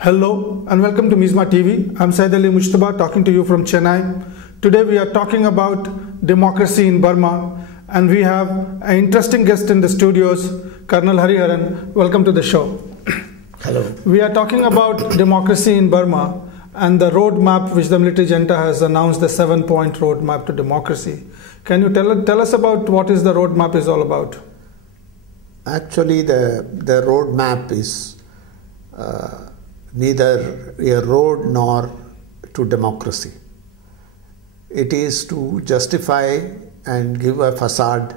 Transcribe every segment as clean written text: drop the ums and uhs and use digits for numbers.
Hello and welcome to Mizma TV. I'm Said Ali Mujtaba talking to you from Chennai. Today we are talking about democracy in Burma and we have an interesting guest in the studios, Colonel Hariharan. Welcome to the show. Hello. We are talking about democracy in Burma and the roadmap which the military junta has announced, the 7-point roadmap to democracy. Can you tell us about what is the roadmap is all about? Actually, the roadmap is neither a road nor to democracy. It is to justify and give a facade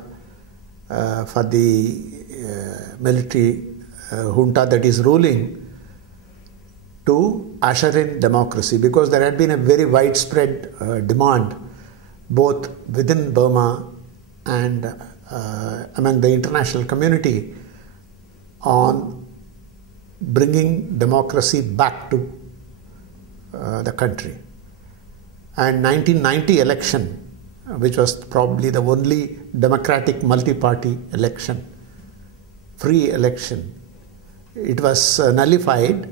for the military junta that is ruling to usher in democracy, because there had been a very widespread demand both within Burma and among the international community on bringing democracy back to the country. And 1990 election, which was probably the only democratic multi-party election, free election, it was nullified.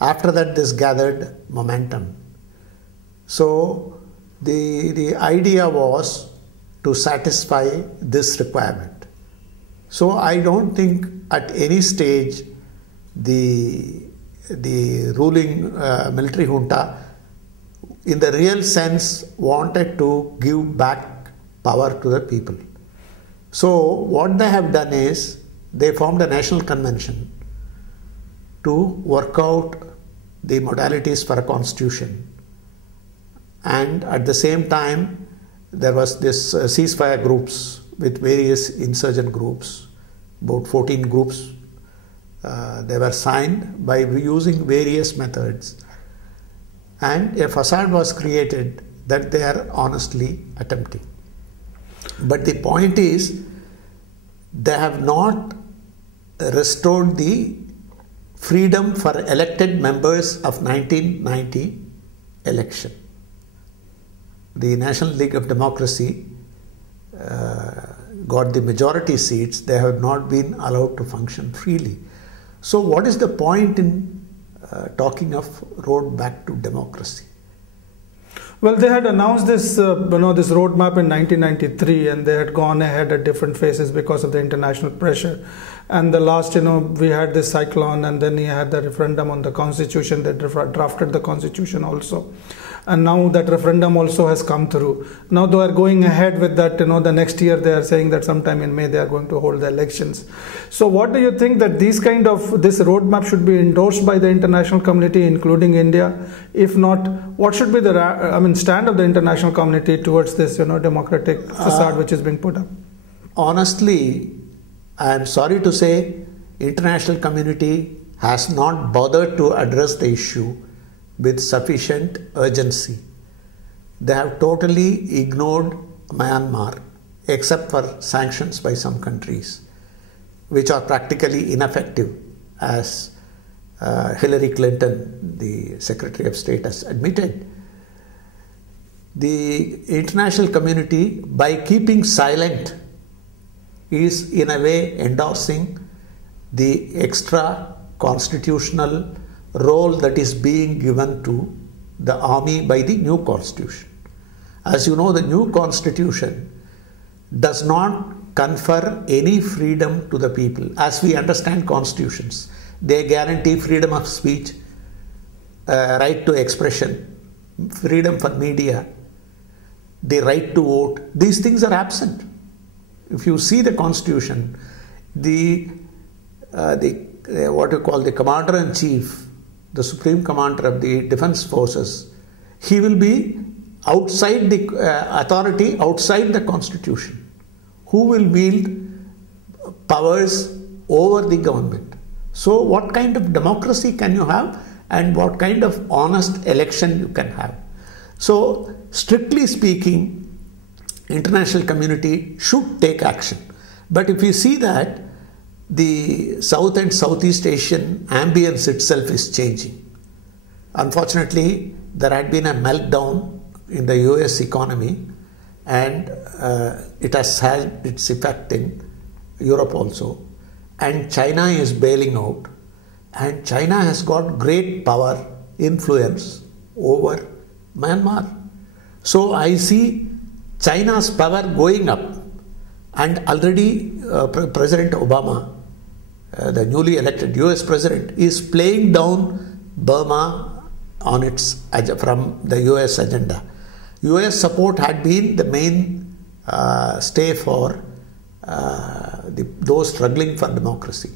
After that, this gathered momentum. So the idea was to satisfy this requirement. So I don't think at any stage the ruling military junta in the real sense wanted to give back power to the people. So what they have done is they formed a national convention to work out the modalities for a constitution, and at the same time there was this ceasefire groups with various insurgent groups, about 14 groups. They were signed by using various methods, and a facade was created that they are honestly attempting. But the point is, they have not restored the freedom for elected members of 1990 election. The National League of Democracy got the majority seats. They have not been allowed to function freely. So what is the point in talking of road back to democracy? Well, they had announced this, this roadmap in 1993, and they had gone ahead at different phases because of the international pressure. And the last, we had this cyclone, and then he had the referendum on the constitution. They drafted the constitution also. And now that referendum also has come through. Now they are going ahead with that, the next year they are saying that sometime in May they are going to hold the elections. So what do you think that this roadmap should be endorsed by the international community, including India? If not, what should be the stand of the international community towards this, democratic facade which is being put up? Honestly, I am sorry to say, international community has not bothered to address the issue with sufficient urgency. They have totally ignored Myanmar, except for sanctions by some countries, which are practically ineffective, as Hillary Clinton, the Secretary of State, has admitted. The international community, by keeping silent, is in a way endorsing the extra constitutional role that is being given to the army by the new constitution. As you know, the new constitution does not confer any freedom to the people. As we understand constitutions, they guarantee freedom of speech, right to expression, freedom for media, the right to vote. These things are absent. If you see the constitution, what you call the commander-in-chief, the supreme commander of the defense forces, he will be outside the authority, outside the constitution, who will wield powers over the government. So what kind of democracy can you have, and what kind of honest election you can have? So strictly speaking, international community should take action. But if you see that the South and Southeast Asian ambience itself is changing. Unfortunately, there had been a meltdown in the US economy, and it has had its effect in Europe also. And China is bailing out. And China has got great power, influence over Myanmar. So I see China's power going up. And already President Obama, the newly elected US President, is playing down Burma on its from the US agenda. US support had been the main stay for those struggling for democracy.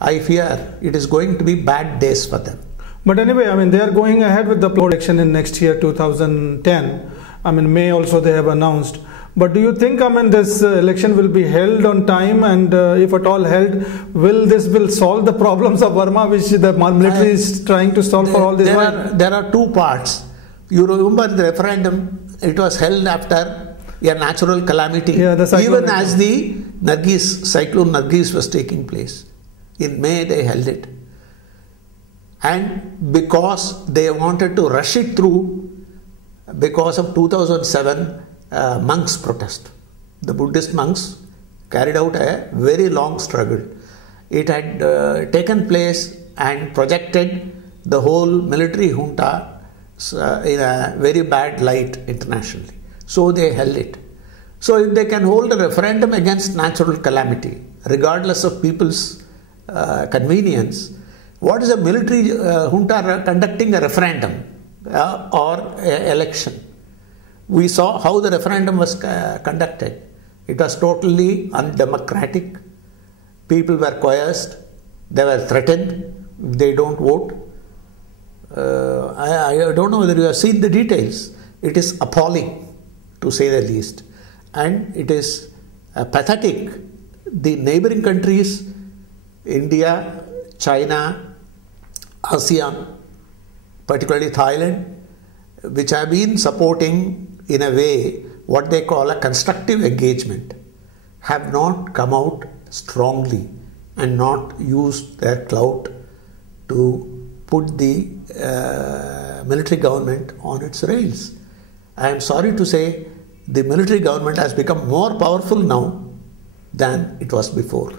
I fear it is going to be bad days for them. But anyway, I mean, they are going ahead with the election in next year, 2010. I mean, May also they have announced. But do you think, I mean, this election will be held on time, and if at all held, will solve the problems of Burma, which the military is trying to solve for all this while? There are two parts. You remember the referendum, it was held after a natural calamity, even as the cyclone Nargis was taking place. In May they held it. And because they wanted to rush it through because of 2007 monks' protest. The Buddhist monks carried out a very long struggle. It had taken place and projected the whole military junta in a very bad light internationally. So they held it. So if they can hold a referendum against natural calamity, regardless of people's convenience, what is a military junta conducting a referendum or election? We saw how the referendum was conducted. It was totally undemocratic. People were coerced. They were threatened if they don't vote. I don't know whether you have seen the details. It is appalling, to say the least. And it is pathetic. The neighboring countries, India, China, ASEAN, particularly Thailand, which have been supporting in a way what they call a constructive engagement, have not come out strongly and not used their clout to put the military government on its rails. I am sorry to say the military government has become more powerful now than it was before.